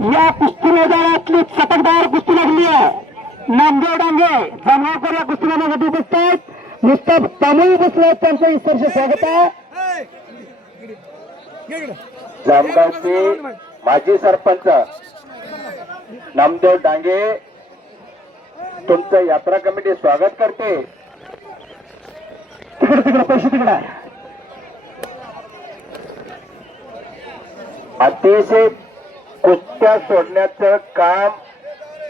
या कुस्ती मैदानातली चटकदार कुस्ती लागली आहे। नामदेव डांगे जामगावकर या कुस्ती मैदानात उपस्थित नुसतं तांबूळ बसले त्यांचं ईश्वरचे स्वागत आहे। जामगावचे माजी सरपंच नामदेव डांगे तुमचं यात्रा कमिटी स्वागत करते। तिकडे तिकडे पैसे तिकडे अतिशय कुस्त्या सोडण्याचं काम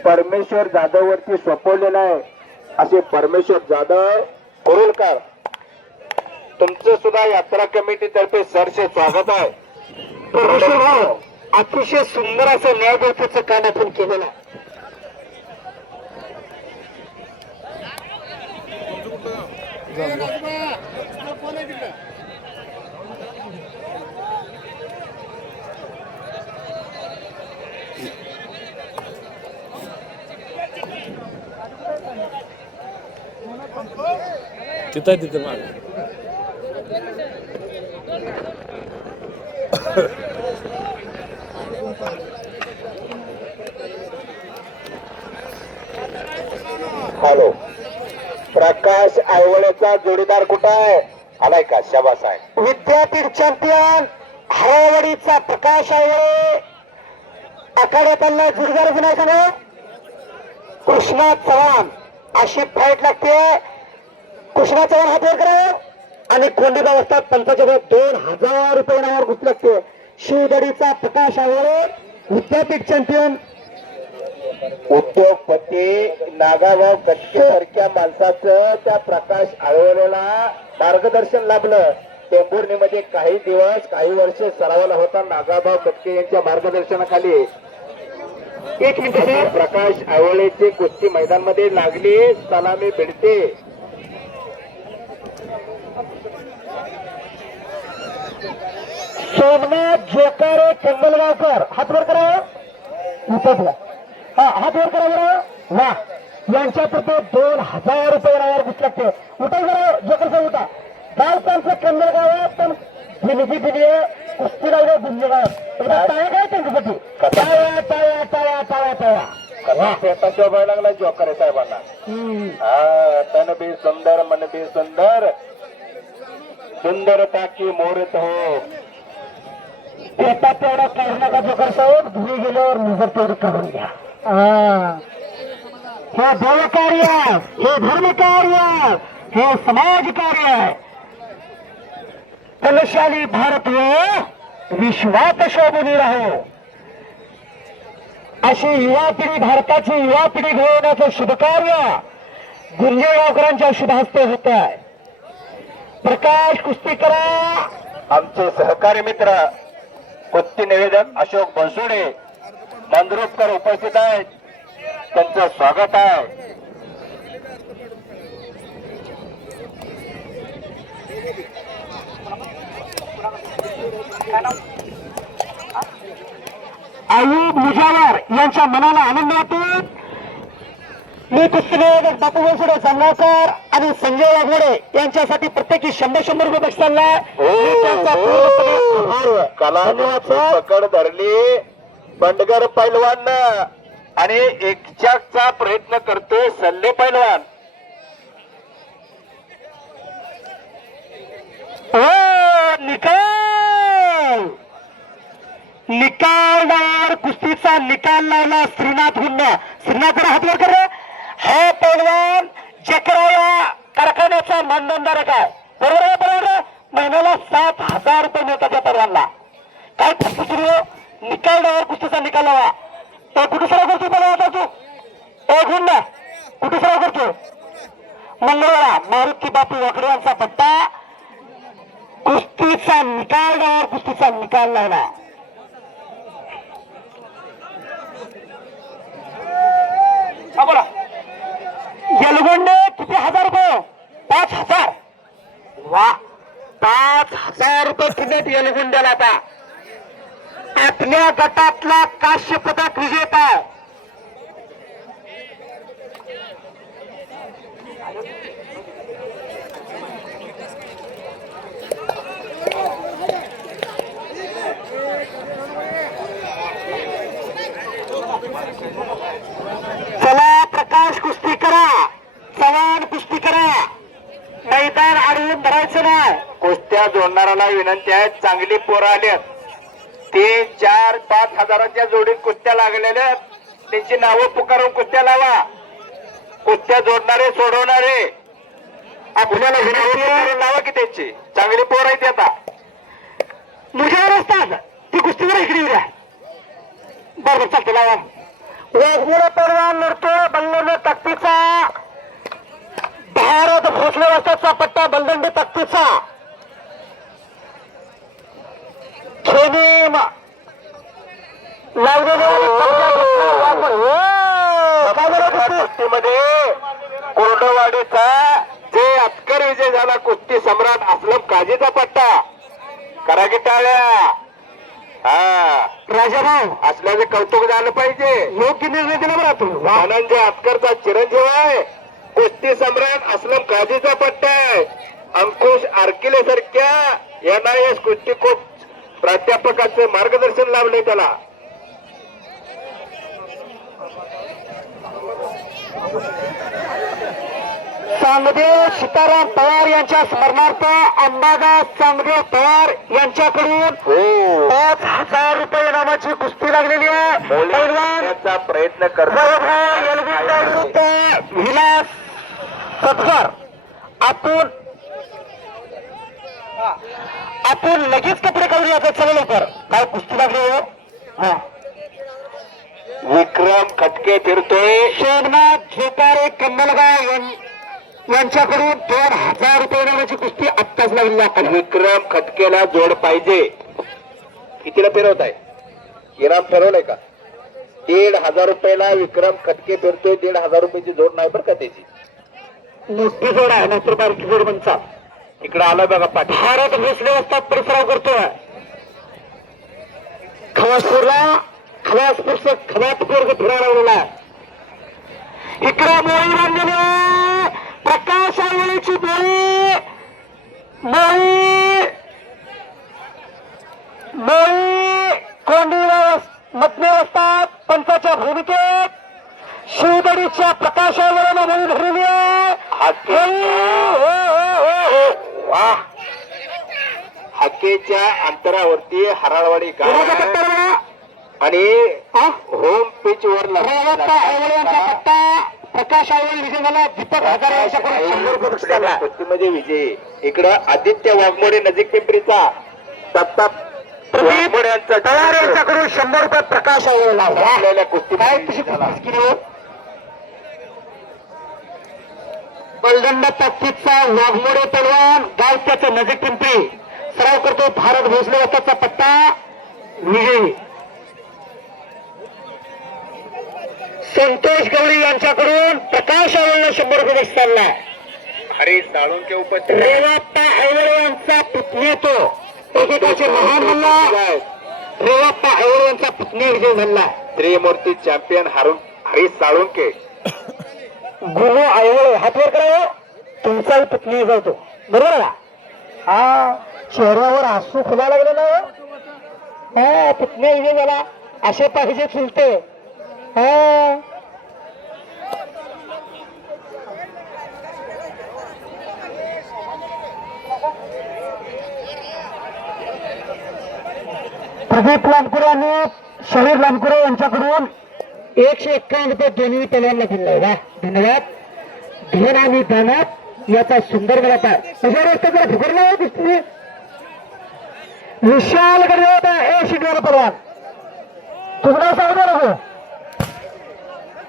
परमेश्वर जाधव वरती सोपवलेलं आहे। असे परमेश्वर जाधव कुरुलकर तुमचं सुद्धा यात्रा कमिटी तर्फे सरसे स्वागत आहे। परमेश्वर अतिशय सुंदर असं न्यायदेवतेचं काम आपण केलेलं आहे। तिथं माग हॅलो प्रकाश आयवळेचा जोडीदार कुठं आहे? आलाय का? शाबास आहे। विद्यापीठ चॅम्पियन हरावडीचा प्रकाश आहे। आखाड्यात आला जुडगार गुन्हा कृष्णा चव्हाण अशी फाईट लागते। कृष्णा चव्हाण हात वर करा आणि कोंडीबा असतात पंचाच्या 2000 रुपये नावावर कुस्ती लागते। शिवदडीचा प्रकाश आहे विद्यापीठ चॅम्पियन। उद्योगपती नागाभाऊ कटके सारख्या माणसाचं त्या प्रकाश आळवलेला मार्गदर्शन लाभलं। टेंभुर्णीमध्ये काही दिवस काही वर्ष सरावाला होता नागाभाऊ कटके यांच्या मार्गदर्शनाखाली। एक मिनिट प्रकाश आळवलेची कुस्ती मैदान मध्ये लागली, सलामी भिडते। सोमनाथ जोकारे कंगलगावकर हात वर करा। हात वर करा बरं। वा यांच्यातर्फे 2000 रुपये नावावर कुस्ती लागते। उठा जरा जोकर साहेब उठा। काल त्यांचं कंगलगाव पण दिल्ली कुस्ती लागले दिल्लीगाव टाळ्या काय त्यांच्यासाठी टाळ्या टाळ्या टाळ्या टाळ्या टाळ्या कसा शेताच्या वेळ लागला जोकर साहेबांना। हा तन बी सुंदर मन बी सुंदर सुंदरता की मोरत हो। शेतात तेवढा काढू नका जोकर साहेब, घरी गेल्यावर नजर तेवढी काढून घ्या। हे देवकार्य, हे धर्मकार्य, हे समाजकार्य आहे। बलशाली भारत विश्वात शोभून राहो अशी युवा पिढी, भारताची युवा पिढी घडवण्याचं शुभकार्य गुंजेगावकरांच्या शुभ हस्ते होत आहे। प्रकाश कुस्ती करा। आमचे सहकारी मित्र कुस्ती निवेदक अशोक बनसोडे मंद्रुपकर उपस्थित आहेत, त्यांचं स्वागत आहे। आयुब मुजावर यांच्या मनाला आनंद होतो। मी कुस्ती निवेदक बापू बनसोडे जामगावकर आणि संजय वाघोडे यांच्यासाठी प्रत्येकी 100 रुपये बक्षीस आणलाय। कला पकड धरली बंडगर पैलवान आणि एकच्याचा प्रयत्न करतोय सल्ले पैलवान। निकाल कुस्तीचा निकाल लावला श्रीनाथ हुंडा। श्रीनाथ हात वर कर। हा पैलवान जकराया कारखान्याचा मानधनधारक आहे, बरोबर आहे? बरोबर। महिन्याला 7000 रुपये मिळतात त्या पैलवानला। काय कुस्ती सुरू निकाल डावर कुस्तीचा निकाल लावा। तो कुठे सराव करतो पैलवान? तू एक हुंडा कुठे सराव करतो? मंगळवार मारुती बापू वाकडे यांचा पट्टा कुस्तीचा निकाल डावर कुस्तीचा निकाल लावला। बोला येलगोंडे किती 1000 रुपये? 5000। वा 5000 रुपये तिकीट येलगोंड्याला। आता आपल्या गटातला काश्य पदक विजेता चला प्रकाश कुस्ती करा, चव्हाण कुस्ती करा, मैदान अडवून धरायचं नाही. कुस्त्या जोडणाऱ्याला विनंती आहे, चांगली पोरं आल्यात. 3, 4, 5 हजाराच्या जोडीत कुस्त्या लागलेल्या आहेत. त्यांची नावं पुकारून कुस्त्या लावा. कुस्त्या जोडणारे सोडवणारे आपल्याला विनंती आहे, नावं की त्यांची चांगली पोरं आहेत आता. मुझ्यावर असतात ती कुस्तीवर इकडे येऊ द्या. बरोबर चालते लावा. वेगवेगळ्या पैलवान लढतोय बल्लंड ताकदीचा, भारत भोसले वाजताचा पट्टा बलदंड ताकदीचा. खेळणी कुस्तीमध्ये कोरडवाडीचा जे अत्कर विजय झाला, कुस्ती सम्राट असलम काजीचा पट्टा. करा की टाळ्या. हा राजाभाऊ असल्याचे कौतुक झालं पाहिजे. योग्य निर्णय दिला बरं तू. धनंजय अत्करचा चिरंजीव आहे. कुस्ती सम्राट असलम काजीचा पट्टा आहे. अंकुश आरकिले सारख्या NIS कुस्ती कोच प्राध्यापकाचे मार्गदर्शन लाभले त्याला. चांगदेव सीताराम पवार यांच्या स्मरणार्थ अंबादास चांगदेव पवार यांच्याकडून 5,000 रुपये इनामाची कुस्ती लागलेली आहे. पैलवान त्याचा प्रयत्न करतो. विलास सतगर. आपण लगेच कपडे काढून यायचं. चला लवकर. काय कुस्ती लागली हो. हा विक्रम खटके फिरतोय. शेखनाथ झोपारे कन्नलगाव यांच्याकडून 2,000 रुपये इनामाची कुस्ती आत्ताच लागली आहे. विक्रम खटकेला जोड पाहिजे. कितीला फिरवत आहे? इनाम ठरवलंय का? 1,500 रुपयाला विक्रम खटके फिरतोय. 1,500 रुपयाची जोड नाही बरं का त्याची. मोठी जोड आहे. नाहीतर बारकी जोड बनचा. इकडे आला बघा पाठी. भारत भोसले असतात परिसराव करतोय. खवासपूरचं खवासपूर फिरायला लावलेला आहे. इकडे मोळी बांधलेली प्रकाश आंगोळीची मोळी कोंडी मधले असतात. पंचाच्या भूमिकेत शिवदडीच्या प्रकाश आंगोळीला मोळी धरलेली आहे. वा हाकेच्या अंतरावरती हराळवाडी गाव आणि होम पिच वर प्रकाश आंगोळी विजय झाला. दीपक हजारे यांच्याकडून 100 रुपये बक्षीस आला. कुस्तीमध्ये विजय. इकडं आदित्य वाघमोडे नजीक पिंपरीचा दत्ता वाघमोडे यांचा तयार यांच्याकडून 100 रुपये प्रकाश आंगोळी लावला. आपल्याला कुस्ती काय तशी बलदंड ताकदीचा वाघमोडे पैलवान गाव त्याचं नजीक पिंपरी सराव करतो. भारत भोसले वाजताचा पट्टा विजयी. संतोष गवळी यांच्याकडून प्रकाश आंगोळीला 100 रुपये बक्षीस चालला. हरी साळुंके उपस्थित. रेवाप्पा ऐवळे यांचा पुतण्या तो एकेकाचे महान मल्ला रेवाप्पा ऐवळे यांचा पुतण्या विजय झाला. त्रिमूर्ती चॅम्पियन हरी साळुंके. गुरु ऐवळे हातवर करावं. तुमचाही पुतणी जातो. बरोबर का? हा चेहऱ्यावर आसू फुला लागलेला. हा पुतण्या विजय झाला. असे पाहिजे चुलते. हा प्रदीप लांबकुरे आणि शरीर लांबकुरे यांच्याकडून 151 रुपये दोन्ही पैलवानला दिले. वा धन्यवाद. धन आणि दानात याचा सुंदर मिळत आहे. कशा रस्त्याचा फुकरला आहे दिसते. विशाल कडे होता हे शिकवायला पैलवान. तुझं नाव सांगतो नको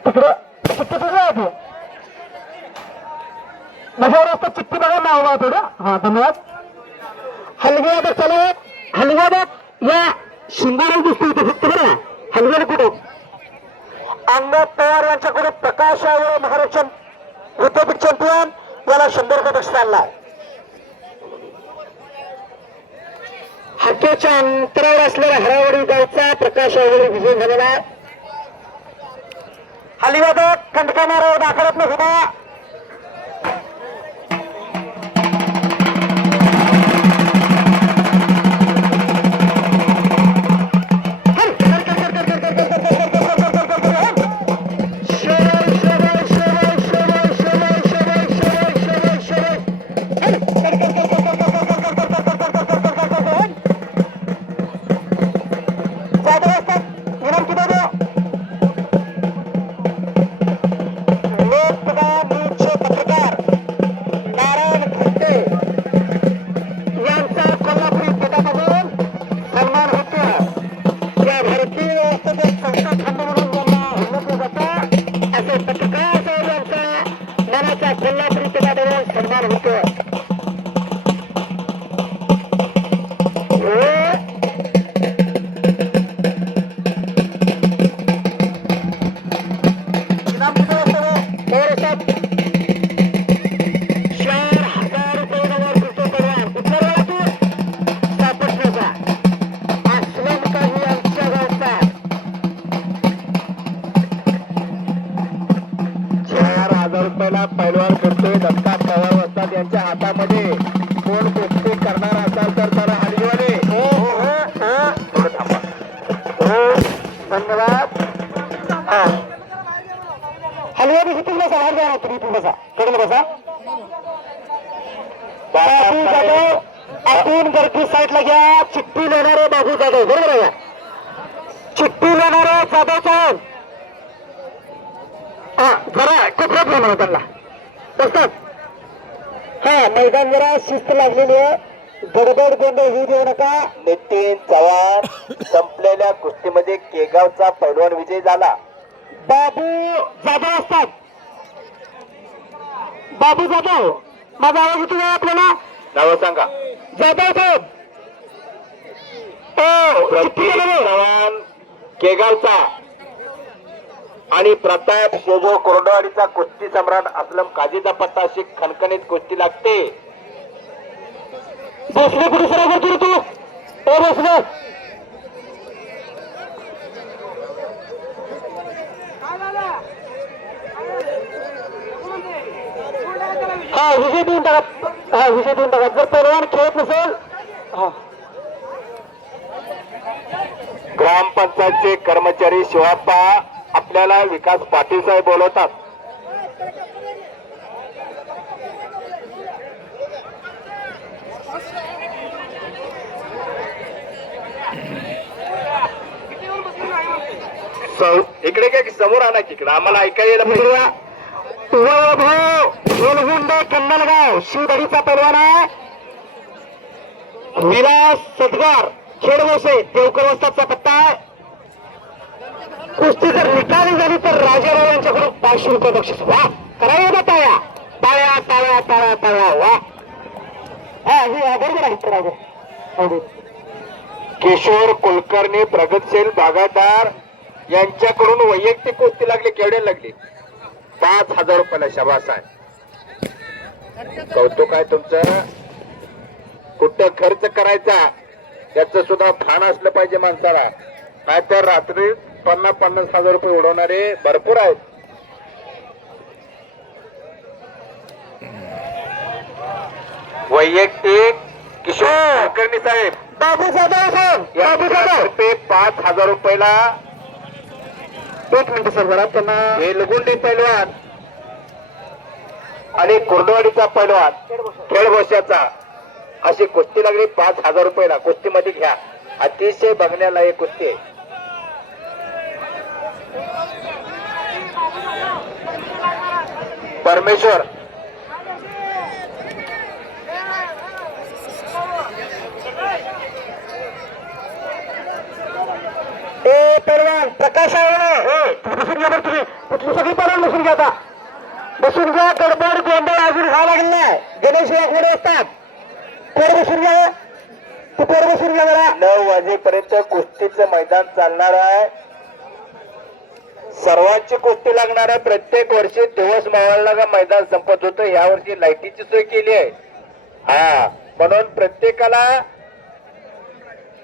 तिकडं चिठ्ठी तुझं आहे तू. माझ्या रस्ता चिठ्ठी बघा नाव आहे थोडं. हा धन्यवाद. हलग्या बघ चला. हलग्या बघ या शिंगाला दिसतो इथे फक्त बरं. हलग्याला कुठे अंगद पवार यांच्याकडे प्रकाश आंगोळे महाराष्ट्र विद्यापीठ चॅम्पियन याला 100 रुपये बक्षीस आणला. हाकेच्या अंतरावर असलेल्या हरावडी गावचा प्रकाश आंगोळे विजय झालेला. हलिवादक खंडकामारावर दाखलत न सुद्धा नका थांबा म्हणून त्यांना हिंमत जाता असे पत्रकार साहेब यांचा मनाचा कोल्हापुरी त्याच्याबरोबर सन्मान होतो. पैलवान करतोय दत्ता पवार वस्ताद यांच्या हातामध्ये. कोण कुस्ती करणार असाल तर त्याला हलगीवाले. थोडं थांबा. धन्यवाद. हलवा तुम्ही बसा, बाहेर जा तुम्ही बसा, कडे बसा. बाबू जाधव आपण गर्दी साईडला घ्या. चिठ्ठी लिहिणारे बाबू जाधव बरोबर आहे. चिठ्ठी लिहिणारे जाधव साहेब जरा कुठला म्हणा त्यांना बसतात. हा मैदान जरा शिस्त लागलेली आहे. गडबड गोंधळ होऊ देऊ नका. नितीन चव्हाण. संपलेल्या कुस्तीमध्ये केगावचा पैलवान विजय झाला. बाबू जाधव असतात. बाबू जाधव माझा आवाज येतो का आपल्याला? नाव सांगा. जाधव साहेब चव्हाण केगावचा आणि प्रताप शेजो कोरडवाडीचा कुस्ती सम्राट असलम काजीचा पट्टा अशी खणखणीत कुस्ती लागते. बसले कुठे सराव करतो तू? ओ बसले. हा विजय देऊन टाका. हा विजय देऊन टाका. जर पैलवान खेळत नसेल. ग्रामपंचायतचे कर्मचारी शिवाप्पा आपल्याला विकास पाटील साहेब बोलवतात. इकडे काय समोर आणा की इकडे आम्हाला ऐकायला पाहिजे. वैभव कन्नलगाव शिवदडीचा पैलवान आहे. विलास सदगार खेडवसे देवकर वस्तादचा पत्ता आहे. कुस्ती जर निकाली झाली तर राजाराव यांच्याकडून 500 रुपये बक्षीस. वा करावं होता टाळ्या टाळ्या टाळ्या टाळ्या टाळ्या. वा हा हे बरोबर आहे. किशोर कुलकर्णी प्रगतशील बागायतदार यांच्याकडून वैयक्तिक कुस्ती लागली. केवढे लागली? 5,000 रुपयाला. शाबास आहे. कौतुक आहे तुमचं. कुठं खर्च करायचा याचं सुद्धा भान असलं पाहिजे माणसाला. नाहीतर रात्री 50,000 रुपये उडवणारे भरपूर आहेत. वैयक्तिक किशोर कुलकर्णी साहेब बाबू जाधव साहेब. बाबू जाधव 5,000 रुपयाला. एक मिनिट सर जरा त्यांना. वेलगुंडी पैलवान आणि कुर्डवाडीचा पैलवान खेळबोश्याचा अशी कुस्ती लागली 5,000 रुपयाला. कुस्तीमध्ये घ्या. अतिशय बघण्याला एक कुस्ती आहे. परमेश्वर ए पैलवान प्रकाश आहे. बसून घ्या बरं तुम्ही. कुठली सगळी पैलवान बसून घ्या. आता बसून घ्या. गडबड गोंधळ अजून हा लागलाय. गणेश वाघोडे असतात. पोर बसून घ्या. तू पोर बसून घ्या जरा. 9 वाजेपर्यंत कुस्तीचं मैदान चालणार आहे. सर्वांची कुस्ती लागणार आहे. प्रत्येक वर्षी दिवस मावळला का मैदान संपत होतं. या वर्षी लाईटीची सोय केली आहे. हा म्हणून प्रत्येकाला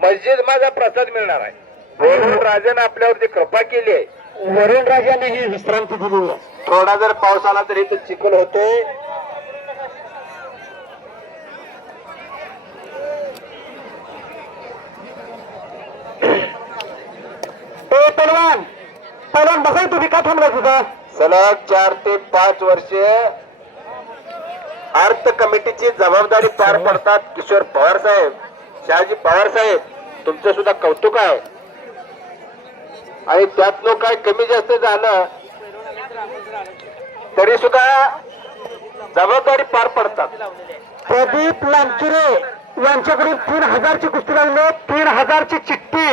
मस्जिद माझा प्रसाद मिळणार आहे. वरुण राजाने आपल्यावरती कृपा केली आहे. वरुण राजाने ही विश्रांती दिली आहे. थोडा जर पाऊस आला तरी तो चिखल होतोय. ए पैलवान पैलवान बसाय. तुम्ही का थांबला तुझा? सलग 4 ते 5 वर्षे अर्थ कमिटीची जबाबदारी पार पडतात किशोर पवार साहेब, शहाजी पवार साहेब. तुमचं सुद्धा कौतुक आहे. आणि त्यात लोक काय कमी जास्त झालं तरी सुद्धा जबाबदारी पार पडतात. प्रदीप लांचुरे यांच्याकडून 3,000ची कुस्ती लागली. 3,000ची चिठ्ठी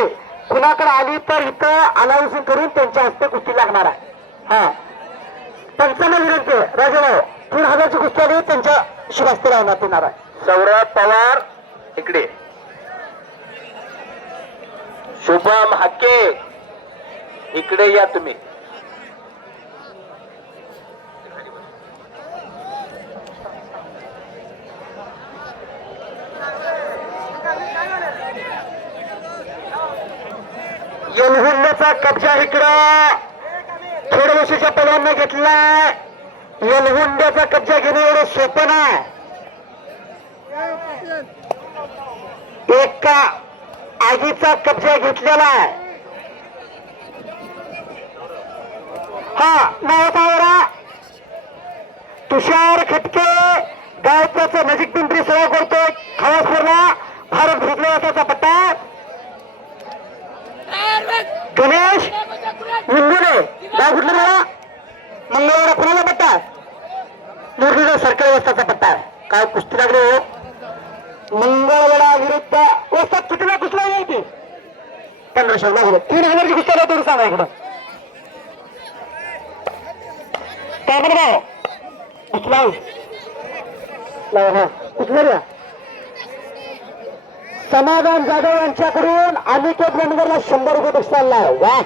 कुणाकडे आली तर इथं अनाउन्सिंग करून त्यांच्या हस्ते कुस्ती लागणार आहे. हा पंचांना विनंती आहे, राजाभाऊ 3000ची कुस्ती आली त्यांच्या शिवास्ते लावण्यात येणार आहे. सौरभ पवार इकडे, शुभम हक्के इकडे या तुम्ही. येलहुंड्याचा कब्जा इकडं खेडवशीच्या पलवांना घेतलाय. येलहुंड्याचा कब्जा घेणं एवढं सोपं नाही. एका आगीचा कब्जा घेतलेला आहे. हा नावाचा तुषार खटके गावचं नजीक पिंपरी सेवा करतोय. खवासपूरला भारत भोसलेचा पट्टा गणेश मुंगुले गाव कुठलं मला मंगळवार कुणाला पट्टा मुरलीधर सरकारी वस्ताचा पट्टा आहे. काय कुस्ती लागली हो मंगळवाडा विरुद्ध वस्तात कुठला कुठला नाही ती 1500 लागले. 3000ची कुस्ती आला तरी सांगा इकडं काय म्हणा कुठला कुठलं समाधान जाधव यांच्याकडून अनिकेत रणवीरला 100 रुपये बक्षीस चाललाय. वा